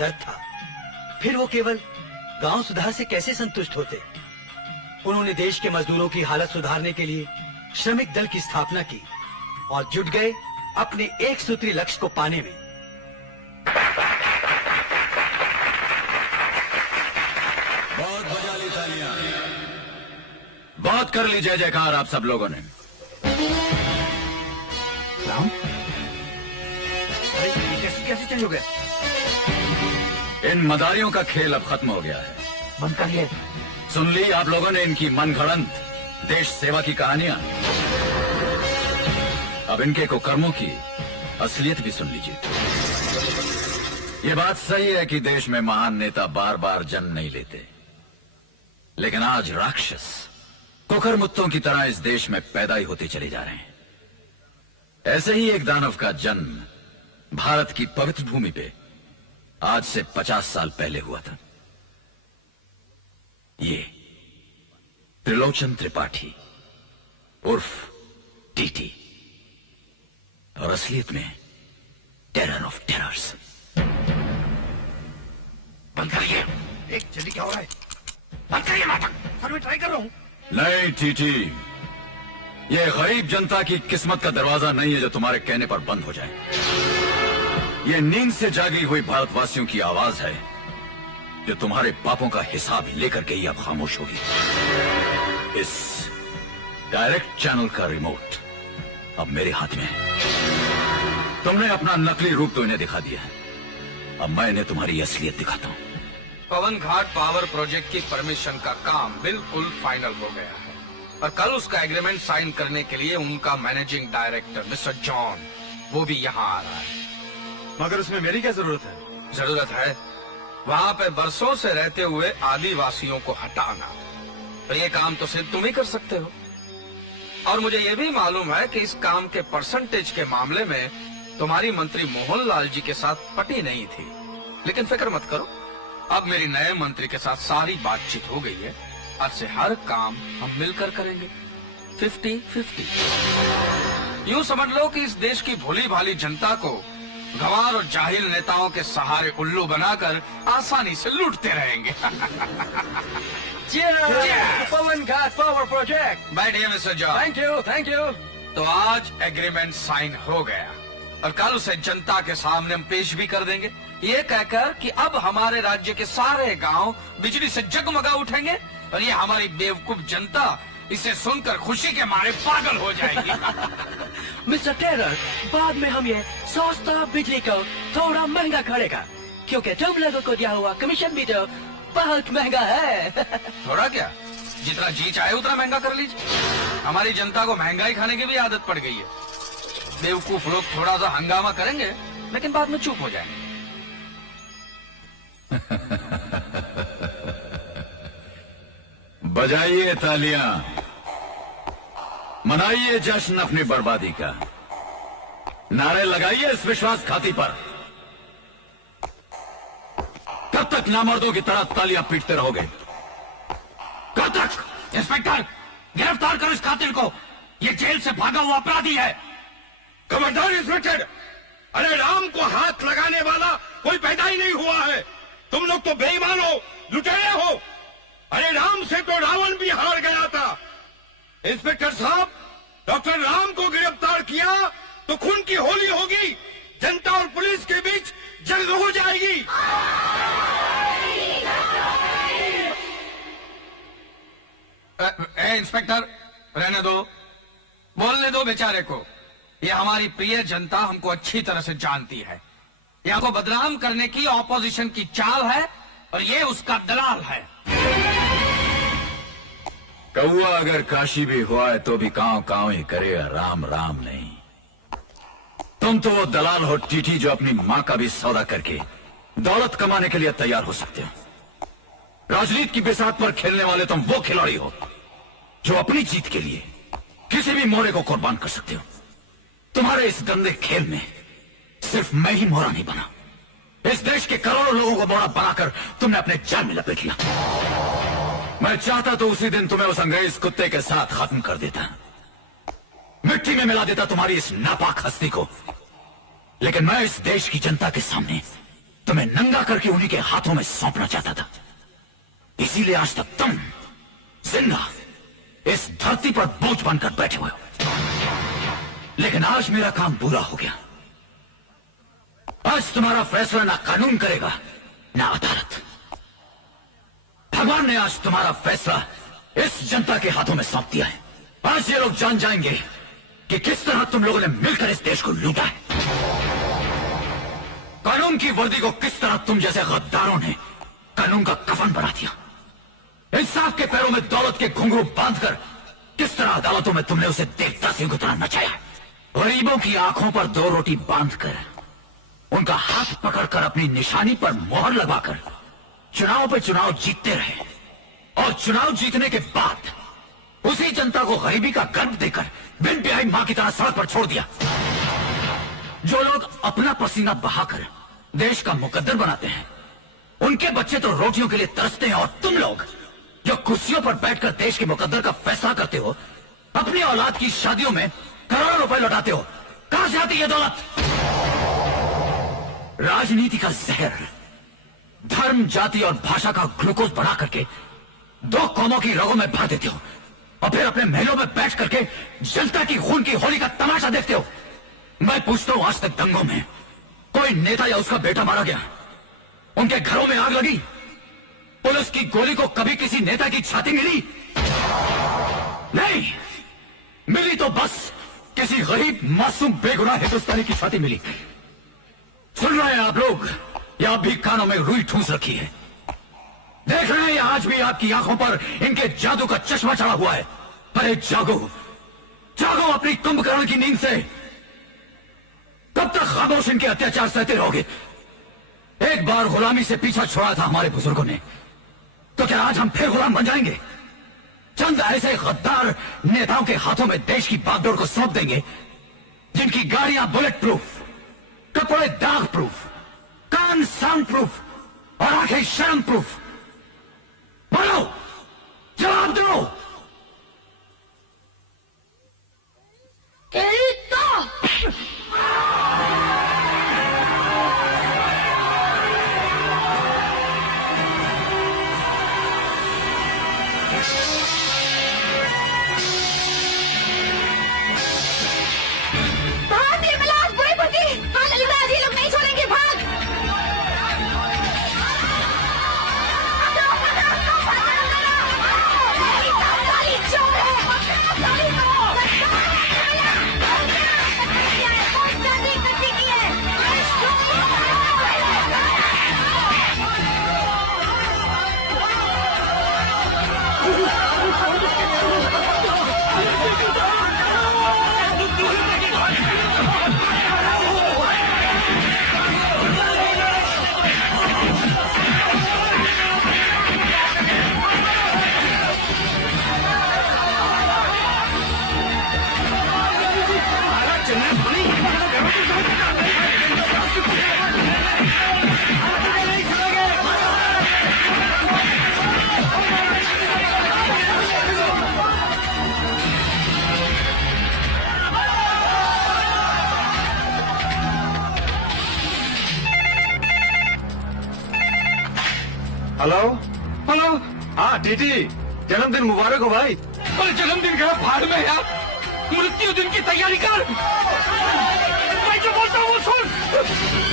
दर्द था। फिर वो केवल गांव सुधार से कैसे संतुष्ट होते। उन्होंने देश के मजदूरों की हालत सुधारने के लिए श्रमिक दल की स्थापना की और जुट गए अपने एक सूत्री लक्ष्य को पाने में। बहुत बजा ली तालियां, बहुत कर ली जय जयकार आप सब लोगों ने। राम, कैसे चेंज हो गया? इन मदारियों का खेल अब खत्म हो गया है। बंद कर लिया। सुन ली आप लोगों ने इनकी मनगढ़ंत देश सेवा की कहानियां। अब इनके कुकर्मों की असलियत भी सुन लीजिए। ये बात सही है कि देश में महान नेता बार बार जन्म नहीं लेते, लेकिन आज राक्षस कुकरमुत्तों की तरह इस देश में पैदा ही होते चले जा रहे हैं। ऐसे ही एक दानव का जन्म भारत की पवित्र भूमि पे आज से 50 साल पहले हुआ था। ये त्रिलोचन त्रिपाठी उर्फ टीटी, और असलियत में टेरर ऑफ टेरर्स। बंद करिए। एक जल्दी क्या हो रहा है? बंद करिए नाटक। सर मैं ट्राई कर रहा हूँ। नहीं टीटी, ये गरीब जनता की किस्मत का दरवाजा नहीं है जो तुम्हारे कहने पर बंद हो जाए। ये नींद से जागी हुई भारतवासियों की आवाज है जो तुम्हारे पापों का हिसाब लेकर के ही अब खामोश होगी। इस डायरेक्ट चैनल का रिमोट अब मेरे हाथ में है। तुमने अपना नकली रूप तो इन्हें दिखा दिया है, अब मैं इन्हें तुम्हारी असलियत दिखाता हूँ। पवन घाट पावर प्रोजेक्ट की परमिशन का काम बिल्कुल फाइनल हो गया है और कल उसका एग्रीमेंट साइन करने के लिए उनका मैनेजिंग डायरेक्टर मिस्टर जॉन वो भी यहाँ आ रहा है। मगर उसमें मेरी क्या जरूरत है? जरूरत है वहाँ पे बरसों से रहते हुए आदिवासियों को हटाना, और ये काम तो सिर्फ तुम ही कर सकते हो। और मुझे ये भी मालूम है कि इस काम के परसेंटेज के मामले में तुम्हारी मंत्री मोहनलाल जी के साथ पटी नहीं थी, लेकिन फिक्र मत करो, अब मेरी नए मंत्री के साथ सारी बातचीत हो गई है। आज से हर काम हम मिलकर करेंगे 50-50। यूं समझ लो कि इस देश की भोली भाली जनता को गंवार और जाहिल नेताओं के सहारे उल्लू बनाकर आसानी से लूटते रहेंगे। पवन घाट पावर प्रोजेक्ट। बैठिए मिस्टर जॉन। Thank you. तो आज एग्रीमेंट साइन हो गया और कल उसे जनता के सामने हम पेश भी कर देंगे, ये कहकर कि अब हमारे राज्य के सारे गांव बिजली से जगमगा उठेंगे और ये हमारी बेवकूफ जनता इसे सुनकर खुशी के मारे पागल हो जाएगी। मिस्टर टेरर, बाद में हम ये सस्ता बिजली को थोड़ा महंगा करेगा, क्योंकि तुम लोगों को दिया हुआ कमीशन भी तो बहुत महंगा है। थोड़ा क्या, जितना जी चाहे उतना महंगा कर लीजिए। हमारी जनता को महंगाई खाने की भी आदत पड़ गई है। बेवकूफ लोग थोड़ा सा हंगामा करेंगे लेकिन बाद में चुप हो जाएंगे। बजाइए तालियां, मनाइए जश्न अपनी बर्बादी का, नारे लगाइए इस विश्वासघाती पर। कब तक नामर्दों की तरह तालियां पीटते रहोगे? कब तक? इंस्पेक्टर, गिरफ्तार करो इस कातिल को, ये जेल से भागा हुआ अपराधी है। कमांडर इंस्पेक्टर, अरे राम को हाथ लगाने वाला कोई पैदा ही नहीं हुआ है। तुम लोग तो बेईमान हो, लुटेरे हो। अरे राम से तो रावण भी हार गया था। इंस्पेक्टर साहब, डॉक्टर राम को गिरफ्तार किया तो खून की होली होगी, जनता और पुलिस के बीच जंग हो जाएगी। इंस्पेक्टर, रहने दो, बोलने दो बेचारे को। ये हमारी प्रिय जनता हमको अच्छी तरह से जानती है। ये हमको बदनाम करने की ऑपोजिशन की चाल है और ये उसका दलाल है। कौआ अगर काशी भी हुआ है तो भी कांव कांव ही करेगा, राम राम नहीं। तुम तो वो दलाल हो टीटी जो अपनी मां का भी सौदा करके दौलत कमाने के लिए तैयार हो सकते हो। राजनीति की बिसात पर खेलने वाले तुम वो खिलाड़ी हो जो अपनी जीत के लिए किसी भी मोरे को कुर्बान कर सकते हो। तुम्हारे इस गंदे खेल में सिर्फ मैं ही मोरा नहीं बना, इस देश के करोड़ों लोगों को मोरा बनाकर तुमने अपने जाल में लपेट लिया। मैं चाहता तो उसी दिन तुम्हें उस अंग्रेज कुत्ते के साथ खत्म कर देता, मिट्टी में मिला देता तुम्हारी इस नापाक हस्ती को, लेकिन मैं इस देश की जनता के सामने तुम्हें नंगा करके उन्हीं के हाथों में सौंपना चाहता था। इसीलिए आज तक तुम जिंदा इस धरती पर बोझ बनकर बैठे हुए हो। लेकिन आज मेरा काम पूरा हो गया। आज तुम्हारा फैसला ना कानून करेगा ना अदालत। भगवान ने आज तुम्हारा फैसला इस जनता के हाथों में सौंप दिया है। आज ये लोग जान जाएंगे कि किस तरह तुम लोगों ने मिलकर इस देश को लूटा है। कानून की वर्दी को किस तरह तुम जैसे गद्दारों ने कानून का कफन बना दिया। इंसाफ के पैरों में दौलत के घुंघरू बांधकर किस तरह अदालतों में तुमने उसे देवता सिंह की तरह नचाया। गरीबों की आंखों पर 2 रोटी बांधकर उनका हाथ पकड़कर अपनी निशानी पर मोहर लगाकर चुनाव पे चुनाव जीतते रहे। और चुनाव जीतने के बाद उसी जनता को गरीबी का गर्भ देकर बिन ब्याही मां की तरह सड़क पर छोड़ दिया। जो लोग अपना पसीना बहाकर देश का मुकद्दर बनाते हैं, उनके बच्चे तो रोटियों के लिए तरसते हैं। और तुम लोग जो कुर्सियों पर बैठकर देश के मुकद्दर का फैसला करते हो, अपनी औलाद की शादियों में करोड़ों रुपए लौटाते हो। कहां से आती है दौलत? राजनीति का जहर धर्म, जाति और भाषा का ग्लूकोज बना करके 2 कौमों की रगों में भर देते हो और फिर अपने महलों में बैठ करके जनता की खून की होली का तमाशा देखते हो। मैं पूछता हूं, आज तक दंगों में कोई नेता या उसका बेटा मारा गया? उनके घरों में आग लगी? पुलिस की गोली को कभी किसी नेता की छाती मिली? नहीं मिली। तो बस किसी गरीब मासूम बेगुनाह हिंदुस्तानी की छाती मिली। सुन रहे हैं आप लोग, या आप भी कानों में रुई ठूस रखी है? देख रहे हैं आज भी आपकी आंखों पर इनके जादू का चश्मा चढ़ा हुआ है। अरे जागो, जागो अपनी कुंभकर्ण की नींद से। कब तक खामोश इनके अत्याचार सहते रहोगे? एक बार गुलामी से पीछा छोड़ा था हमारे बुजुर्गों ने, तो क्या आज हम फिर गुलाम बन जाएंगे? चंद ऐसे गद्दार नेताओं के हाथों में देश की बागडोर को सौंप देंगे जिनकी गाड़ियां बुलेट प्रूफ, कपड़े दाग प्रूफ, कान साउंड प्रूफ और आंखें शर्म प्रूफ। बोलो, जवाब दो। Hello hello. हाँ टीटी, जन्मदिन मुबारक हो भाई। और जन्मदिन का भाड़ में यार, मृत्यु दिन की तैयारी कर। मैं जो बोलता हूँ वो सुन।